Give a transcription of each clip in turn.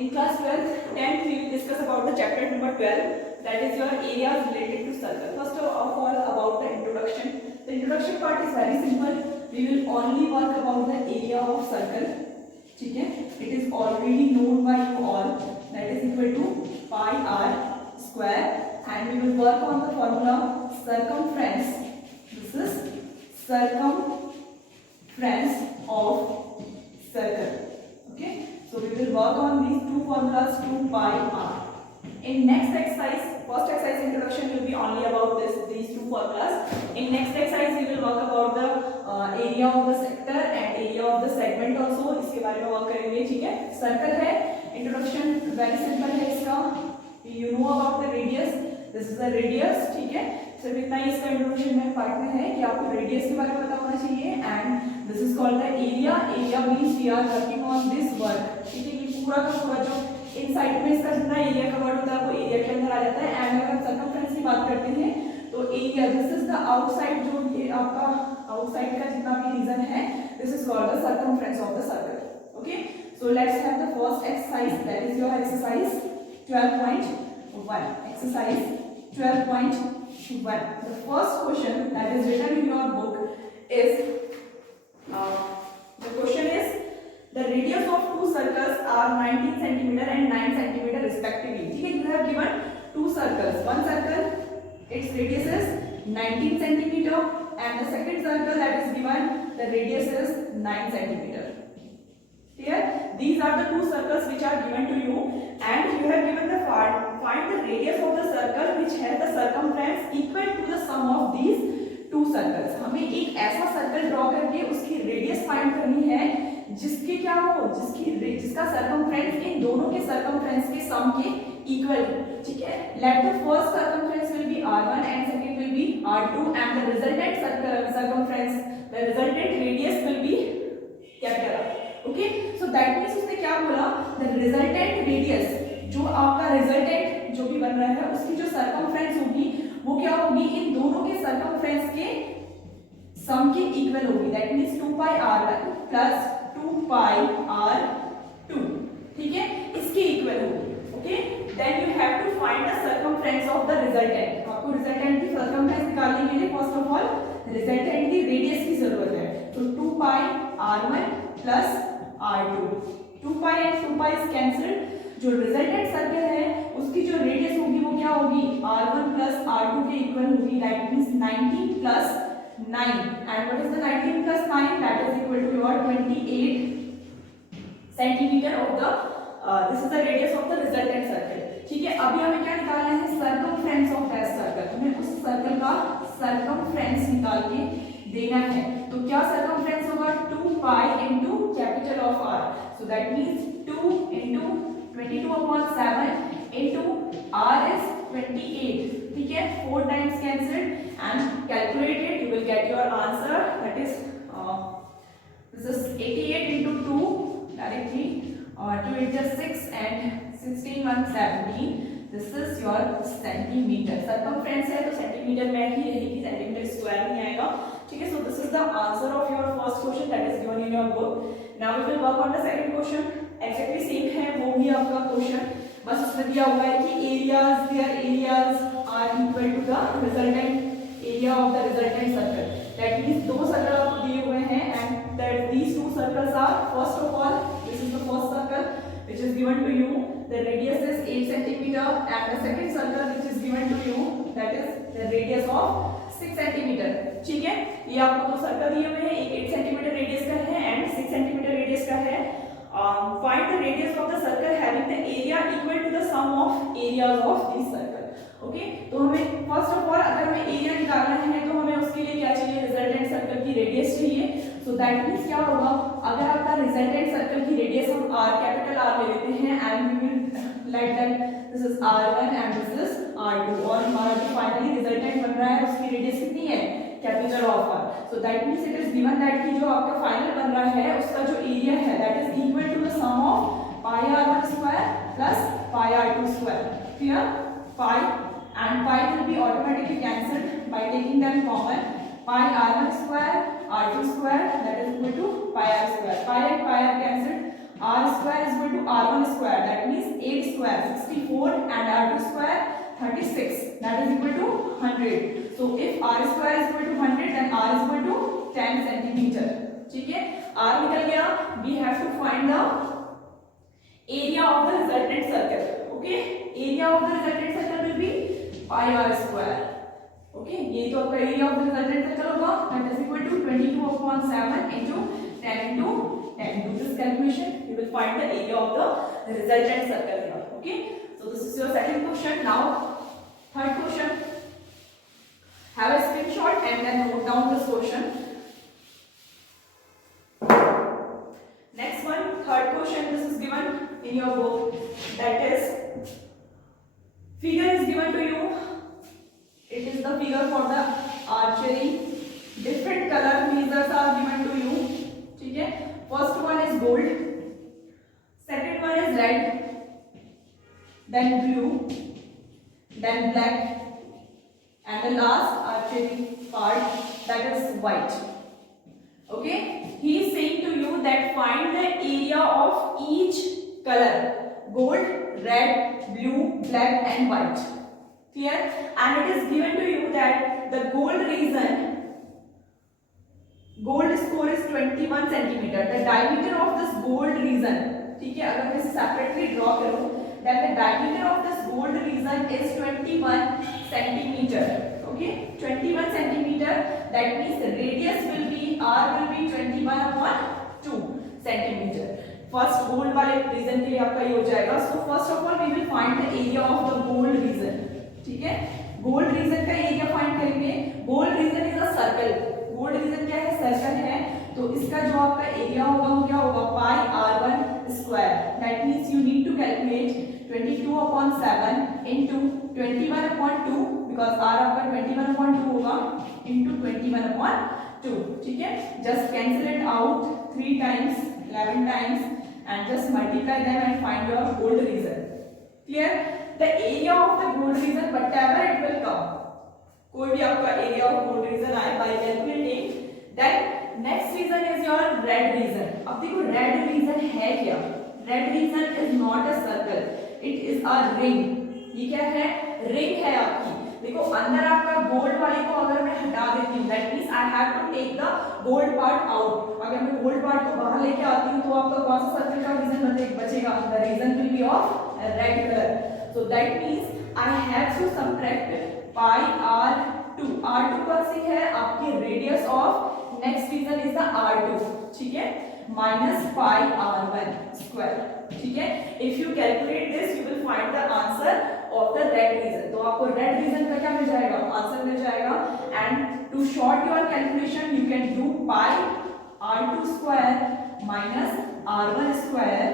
In class 12th, 10th, we will discuss about the chapter number 12, that is your areas related to circle. First of all, about the introduction. The introduction part is very simple. We will only work about the area of circle. ठीक है? It is already known by you all. That is equal to pi r square, and we will work on the formula circumference. This is circumference of circle. Okay? So we will work on these two formulas, 2 pi r. In next exercise, first exercise introduction will be only about these two formulas. In next exercise we will work about the area of the sector and area of the segment also. इसके बारे में वर्क करेंगे. ठीक है? सर्कल है, introduction very simple है इसका. You know about the radius. This is the radius. ठीक है? सिर्फ इतना ही इसका इंट्रोडक्शन में पार्ट में है कि आपको रेडियस के बारे में पता होना चाहिए. And this is called the area. Area means we are working on this work. ठीक है? ये पूरा का पूरा जो इनसाइड में इसका जितना एरिया कवर्ड होता है वो एरिया के अंदर आ जाता है. एंड अगर हम सर्कमफ्रेंस की बात करते हैं तो area, this is the outside, जो ये आपका आउटसाइड का जितना भी रीजन है, this is called the circumference of the circle. Okay, so let's have the first exercise, that is your exercise 12.1. exercise 12.1. The first question that is written in your book is the question is the radius of two circles are 19 centimeter and 9 centimeter respectively. ठीक है? You have given two circles. One circle, its radius is 19 centimeter, and the second circle that is given, the radius is 9 centimeter. Here, these are the two circles which are given to you, and you have given the find the radius of the circle which has the circumference equal to the sum of these two circles. हमें एक ऐसा circle draw करके उसकी radius find करनी है जिसके क्या हो, जिसका सर्कमफ्रेंस इन दोनों के सर्कमफ्रेंस के सम के इक्वल. ठीक है? Let the first circumference will be r1 and second will be r2, and the resultant circumference, the resultant radius will be capital R. Okay, so that means उसने क्या बोला, द रिजल्टेंट रेडियस, जो आपका रिजल्टेंट जो भी बन रहा है उसकी जो सर्कमफ्रेंस होगी वो क्या होगी, इन दोनों के सर्कमफ्रेंस के सम के इक्वल होगी. That means 2 pi r1 plus 2 pi r2. ठीक है? इसके इक्वल होगी. Okay, then you have to find the circumference of the resultant. आपको रिजल्टेंट की सर्कमफ्रेंस निकालने के लिए फर्स्ट ऑफ ऑल रिजल्टेंट की रेडियस की जरूरत है. तो 2 pi r1 plus r2. 2 pi and 2 pi is cancelled. जो रिजल्टेंट सर्कल है उसकी जो रेडियस होगी वो क्या होगी, r1 प्लस r2 के इक्वल होगी. That means 19 plus 9. And what is the 19 plus 9? That is equal to your 28 centimetre of the this is the radius of the resultant circle. ठीक है? अभी हमें क्या निकालना है, सर्कमफ्रेंस ऑफ दैट सर्कल. हमें उस सर्कल का सर्कमफ्रेंस निकाल के देना है. तो क्या सर्कमफ्रेंस होगा, 2 पाई into capital of r. So that means 2 इनटू 22/7 इनटू r इज 28. ठीक है? 4 times cancelled and calculated, you will get your answer. That is this is 88 इनटू 2 डायरेक्टली, 2 into 6 and 16 1 17. This is your centimetre. Circumference है तो सेंटीमीटर में ही रहेगी, सेंटीमीटर स्क्वायर नहीं आएगा. ठीक है? So this is the answer of your first question that is given in your book. Now we will work on the second question. Exactly same है वो भी आपका क्वेश्चन, बस उसमें दिया हुआ है कि areas, there areas are equal to the resultant area of the resultant circle. That means दो सर्कल आपको दिए हुए हैं and that these two circles are, first of all this is the first circle which is given to you, the radius is 8 centimeter, and the second circle which is given to you, that is the radius of 6 centimeter. ठीक है? ये आपको दो सर्कल दिए हुए हैं, एक 8 centimeter radius का है एंड 6 centimeter रेडियस का है. Find the radius of the circle having the area equal to the sum of areas of this circle. Okay, तो हमें फर्स्ट ऑफ ऑल अगर हमें एरिया निकालना है तो हमें उसके लिए क्या चाहिए, रिजल्टेंट सर्कल की रेडियस चाहिए. सो दैट मींस क्या होगा, अगर आपका रिजल्टेंट सर्कल की रेडियस हम r कैपिटल R ले लेते हैं and we will like that this is r1 and this is r2, और हमारा जो फाइनली रिजल्टेंट बन रहा है उसकी रेडियस कितनी है, capital of r. So that means it is given that कि जो आपका फाइनल बन रहा है उसका जो एरिया है that is equal to the sum of pi r1 square plus pi r2 square. Clear? Pi and pi will be automatically cancelled by taking them common. Pi r1 square r2 square that is equal to pi r square. Pi and pi are cancelled. R square is equal to r1 square. That means 64 and r2 square 36, that is equal to 100. So if r square is equal to 100 then r is equal to 10 centimeter. ठीक है, r निकल गया. We have to find the area of the resultant circle. Okay, area of the resultant circle will be pi r square. Okay, ये तो आपका area of the resultant circle होगा, that is equal to 22/7 into 10 into 10. Do this calculation, you will find the area of the resultant circle here. Okay, so this is your second question. Now third question, have a screenshot and then note down this question. Next one, third question, this is given in your book, that is figure is given to you. It is the figure for the archery. Different color measures are given to you. ठीक है, first one is gold, second one is red, then blue, then black, and the last archery part, that is white. Okay, he is saying to you that find the area of each color: gold, red, blue, black and white. Clear? And it is given to you that the gold region, gold score is 21 centimeter. The diameter of this gold region, ठीक है, अगर मैं इसे separately draw करूँ, then the diameter of this gold region is 21 centimeter. Okay, 21 centimeter. That means the radius will be r will be 21/2 centimeter. First gold वाले region के लिए आपका ये हो जाएगा. So first of all we will find the area of the gold region. ठीक है, gold reason का एरिया फाइंड करेंगे. Gold reason is a circle. Gold reason क्या है? सर्कल है. तो इसका जो आपका एरिया होगा वो क्या होगा? Pi r1 square. That means you need to calculate 22/7 into 21/2 because r आपका 21/2 होगा into 21/2. ठीक है, just cancel it out 3 times 11 times and just multiply them and find your gold region. Clear? The area of the gold region, whatever it will come, कोई भी आपका area of gold region आए by calculating. Then next region is your red region. अब देखो red region है क्या? Red region is not a circle, it is a ring. ये क्या है? Ring है आपकी. देखो अंदर आपका गोल्ड वाले को अगर मैं हटा देती हूँ, that means I have to take the gold part out. अगर मैं गोल्ड पार्ट को बाहर लेके आती हूँ तो आपका कौन सा सर्कल का रीजन बचेगा? The region will be of red color. So that means I have to subtract pi r2. r2 कौन सी है? आपकी radius of next region is the r2. ठीक है, minus pi r1 square. ठीक है, if you calculate this you will find the answer of the red region. तो आपको red region का क्या मिल जाएगा? आंसर मिल जाएगा. And to short your calculation you can do pi r2 square minus r1 square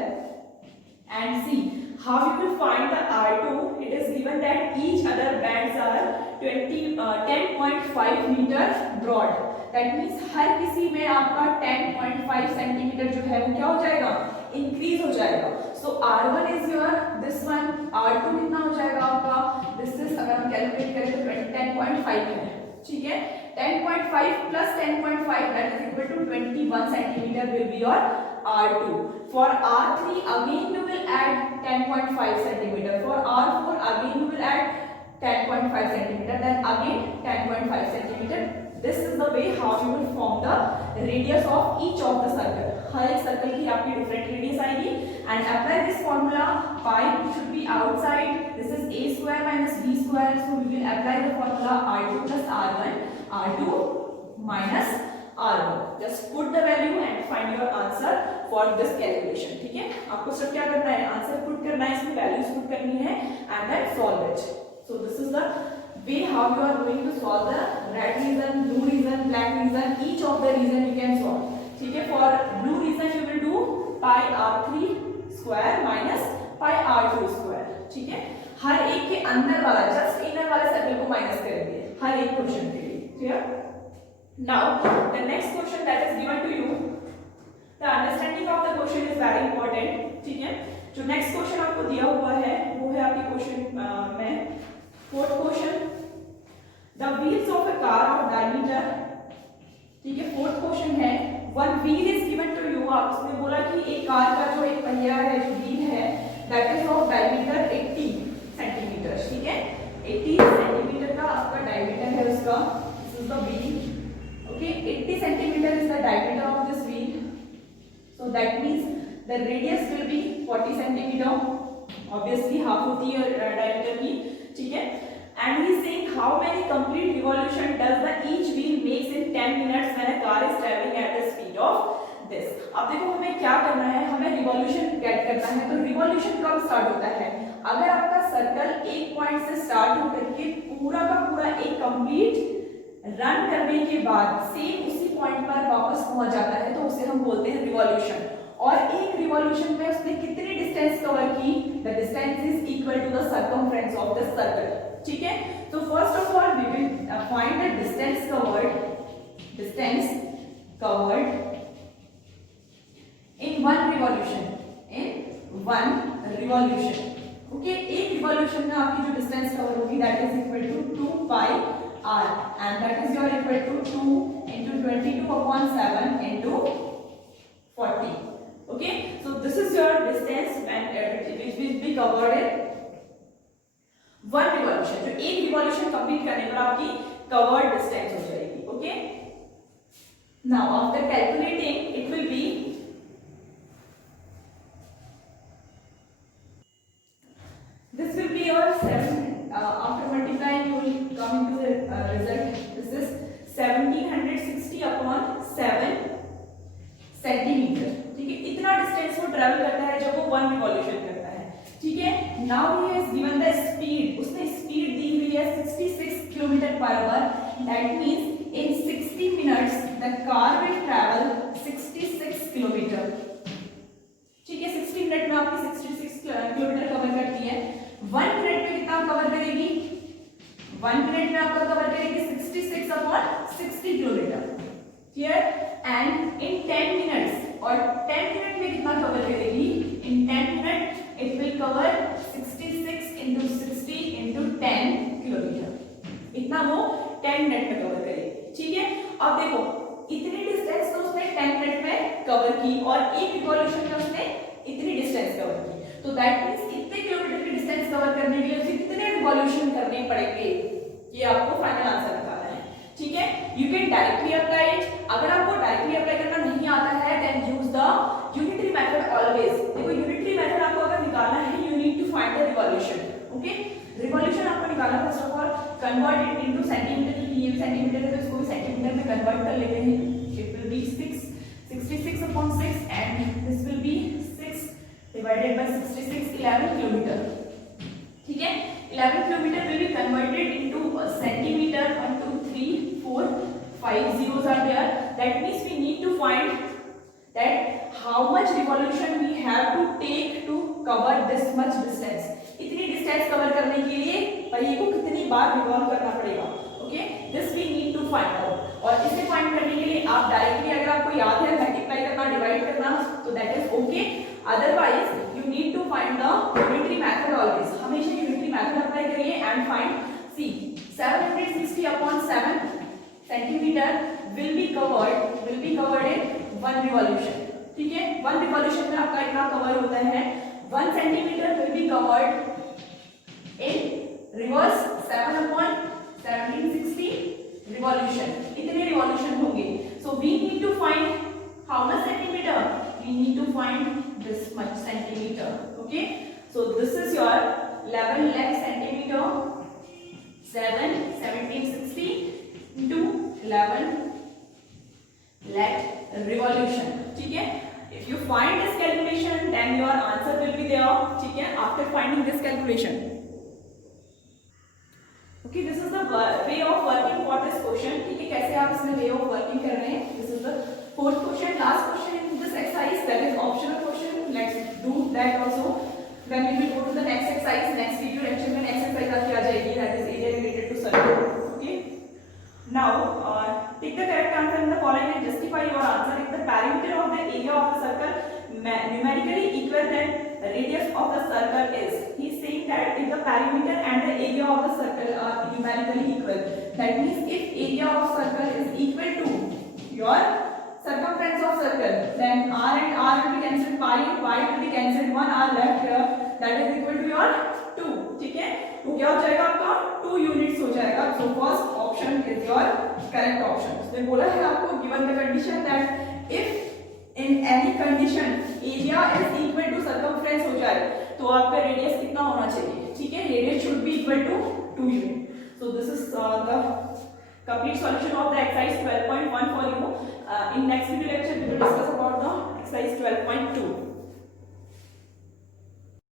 and see how you will find the r2. It is given that each other bands are 10.5 meter broad. That means हर किसी में आपका 10.5 सेंटीमीटर जो है वो क्या हो जाएगा? इंक्रीज हो जाएगा. So r1 is your this one, r2 कितना हो जाएगा आपका? This is अगर हम कैलकुलेट करें तो 10.5 है. ठीक है, 10.5 plus 10.5 that is equal to 21 centimeter will be your r2. For r3 again you will add 10.5 centimeter. For r4 again you will add 10.5 centimeter. Then again 10.5 centimeter. This is the way how you will form the radius of each of the circle. हर एक सर्कल की आपकी different radius आएगी. And apply this formula. Pi should be outside. This is a square minus b square. So we will apply the formula r2 plus r1. r2 minus r1. Just put the value and find your answer for this calculation. ठीक है, आपको सिर्फ क्या करना है? Answer put करना है, इसमें वैल्यूज पुट करनी है and then solve it. So this is the way how you are going to solve the red region, blue region, black region. Each of the region you can solve. ठीक है, for blue region you will do pi r3 square minus pi r2 square. ठीक है, हर एक के अंदर वाला just inner वाले सर्कल को माइनस करेंगे हर एक क्वेश्चन के लिए. Clear? Now the next question that is given to you, the understanding of the question is very important. ठीक है, जो नेक्स्ट क्वेश्चन आपको दिया हुआ है वो है आपकी क्वेश्चन में fourth question, the wheels of a car of diameter. ठीक है, फोर्थ क्वेश्चन है, one wheel is given to you. आपने बोला कि एक कार का जो एक पहिया है, जो व्हील है दैट इज ऑफ डायमीटर 80 सेंटीमीटर, ठीक है, 80 सेंटीमीटर का आपका डायमीटर है उसका, this is the wheel, okay, 80 centimetre is the diameter of this wheel, so that means the radius will be 40 centimeter, obviously half होती है diameter की, ठीक है, and he is saying how many complete revolution does the each wheel makes in 10 minutes when a car is traveling at the speed of this। अब देखो हमें क्या करना है, हमें रिवॉल्यूशन गेट करना है। तो रिवॉल्यूशन कब स्टार्ट होता है, अगर आपका सर्कल एक पॉइंट से स्टार्ट होकर के पूरा का पूरा एक कंप्लीट रन करने के बाद सेम उसी पॉइंट पर वापस पहुंच जाता है, तो उसे हम बोलते हैं रिवॉल्यूशन। और एक रिवॉल्यूशन में उसने कितनी डिस्टेंस कवर की, the distance is equal to the circumference of the circle, ठीक है। तो first of all we will find the distance covered in one revolution, okay, एक रिवॉल्यूशन में आपकी जो डिस्टेंस कवर होगी that is equal to 2 pi r and that is your equal to 2 into 22/7 into 40, okay, so this is your distance and it will be covered in one revolution, जो एक revolution complete करने पर आपकी covered distance हो जाएगी, okay. Now after calculating it will be this will be your 7 after multiplying you will come into the result, this is 1760 upon 7 सेंटीमीटर, ठीक है, इतना डिस्टेंस वो ट्रैवल करता है जब वो वन रिवॉल्यूशन करता है, ठीक है। Now he has given the speed, उसने स्पीड दी हुई है 66 kilometre per hour, that means in 60 minutes the car will travel 66 किलोमीटर, ठीक है, 60 मिनट में आपकी 66 किलोमीटर कवर करती है। 1 मिनट में कितना कवर करेगी, 1 मिनट में आपका कवर करेगी 66 अपॉन 60 किलोमीटर, क्लियर, एंड इन 10 मिनट्स, और 10 मिनट में कितना कवर करेगी, इन 10 मिनट इट विल कवर 66 into 60 into 10 किलोमीटर, इतना वो 10 मिनट में कवर करेगी, ठीक है। अब देखो इतनी डिस्टेंस तो उसने 10 मिनट में कवर की और एक रिवॉल्यूशन में उसने इतनी डिस्टेंस कवर की, तो दैट मींस कितने किलोमीटर की डिस्टेंस कवर करने के लिए उसे कितने रिवॉल्यूशन करने पड़ेंगे, ये आपको फाइनल आंसर निकालना है, ठीक है। You can directly apply it, अगर आपको डायरेक्टली अप्लाई करना नहीं आता है then use the unitary method always. देखो यूनिटरी मेथड आपको अगर निकालना है you need to find the revolution, okay. Revolution आपको निकालना first of all convert it into centimetre, ये भी सेंटीमीटर है तो इसको भी सेंटीमीटर में कन्वर्ट कर लेते हैं, इट विल बी 66 upon 6 and this will be 6 divided by 66, 11 kilometer, ठीक है। 11 kilometer will be converted into centimeter, 1 2 3 4 5 zeros are there, that means we need to find that how much revolution we have to take to cover this much distance, इतनी distance cover करने के लिए पहिए को कितनी बार revolve करना पड़ेगा, okay, this we need to find out. और इसे फाइंड करने के लिए आप डायरेक्टली अगर आपको याद है मल्टीप्लाई करना, डिवाइड करना, तो that is okay, otherwise you need to find the unitary method always, हमेशा यूनिटरी मेथड अप्लाई करिए and find, see 760 upon 7 centimetre will be covered in one revolution, ठीक है। वन रिवॉल्यूशन में आपका इतना कवर होता है, 1 centimetre will be covered in reverse 7 upon 1760 revolution, इतने रिवॉल्यूशन होंगे, so we need to find how much centimetre, we need to find this much centimetre, okay. So this is your 11 lakh centimeter, 1760 into 11 lakh revolution, ठीक है। If you find this calculation, then your answer will be there, ठीक है, after finding this calculation. Okay, this is the way of working for this question, ठीक है, कैसे आप इसमें way of working कर रहे हैं। This is the fourth question, last question in this exercise, that is optional question. Let's do that also. Then we will go to the next exercise. Next video lecture में next exercise आपकी आ जाएगी, that is area related to circle. Okay. Now, take the correct answer in the following and justify your answer. If the perimeter of the area of the circle numerically equal, then the radius of the circle is. He is saying that if the perimeter and the area of the circle are numerically equal, that means if area of circle is equal to your circumference of circle, then r and r will be cancelled, pi will be cancelled, 1 r left here, that is equal to your 2, ठीक है, तो क्या हो जाएगा आपका 2 units हो जाएगा। So first option is your correct option. उसने बोला है आपको given the condition that if in any condition area is equal to circumference हो जाए तो आपका रेडियस कितना होना चाहिए, ठीक है, radius should be equal to 2 unit. So this is the complete solution of the exercise 12.1 for you. In next video lecture we will discuss about the exercise 12.2.